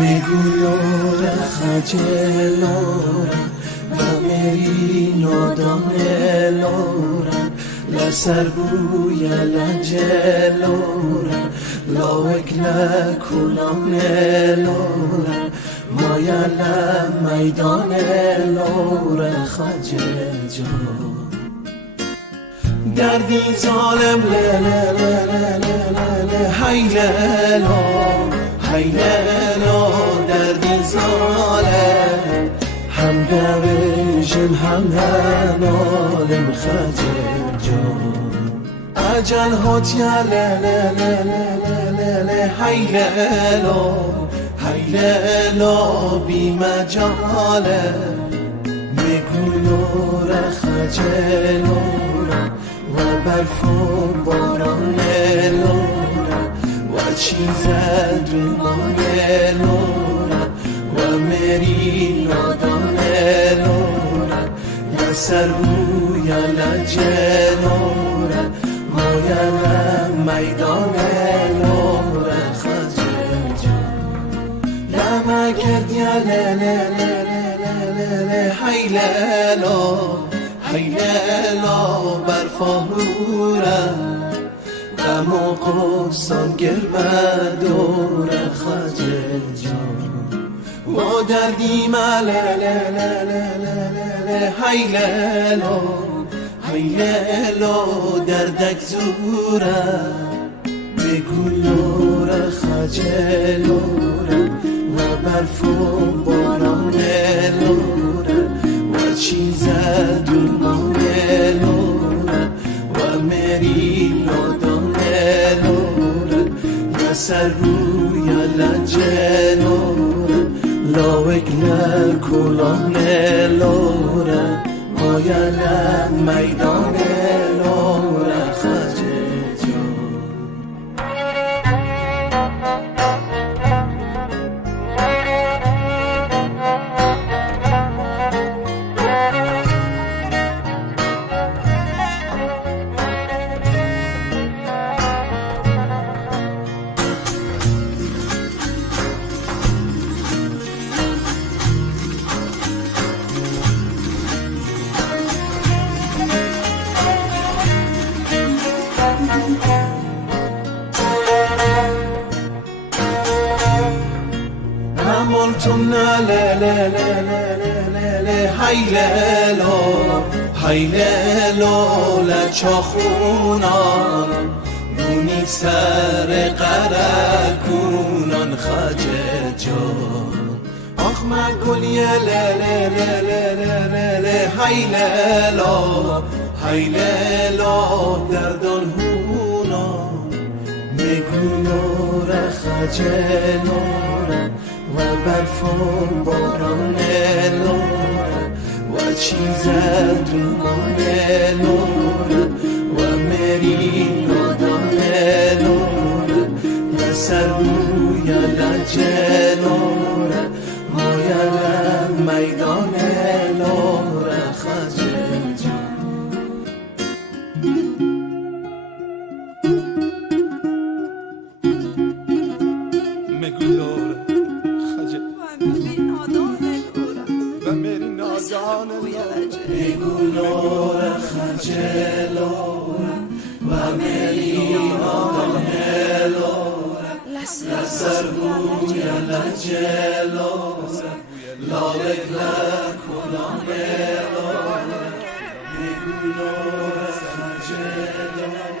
میگویار خجلورم و مرینادانلورم لسر بوی لجلورم لاوک لکولانلورم مایل میدانلورم خجل جان دردی ظالم حیللا حیللا دردی ظالم هم دویشم هم نالم خجل جان اجل هات یا حیللا حیللا بی مجاله میگویار خجلورم و برفون باران لورم و چیز دومان لورم و مری نادان لورم لسر روی لجلورم مایل میدان لورم خجل جان لما کرد یا حیللا حیللا برفاهورم غم و قصان گرمدور خجل جان و دردیم حیللا حیللا دردک زورم بگویار خجلورم و برفون باران لورم و چیز دومان لورم و مری نادان لورم لسر روی لجلورم لاوک لکولان لورم مایل میدان لورم خجل جان قلتم حیللا حیللا لچاخونان دونی سر قرکونان خجل جان آخ مگولی حیللا حیللا دردان هونان میگویار خجلورم و برفون باران لورم و چیز دومان لورم و مری نادان لورم لسر روی لجلورم مایل میدان لورم خجل جان میگویار میگویار خجلورم و مری نادان لورم لسر بوی لجلورم لاوک لکولان لورم میگویار خجلورم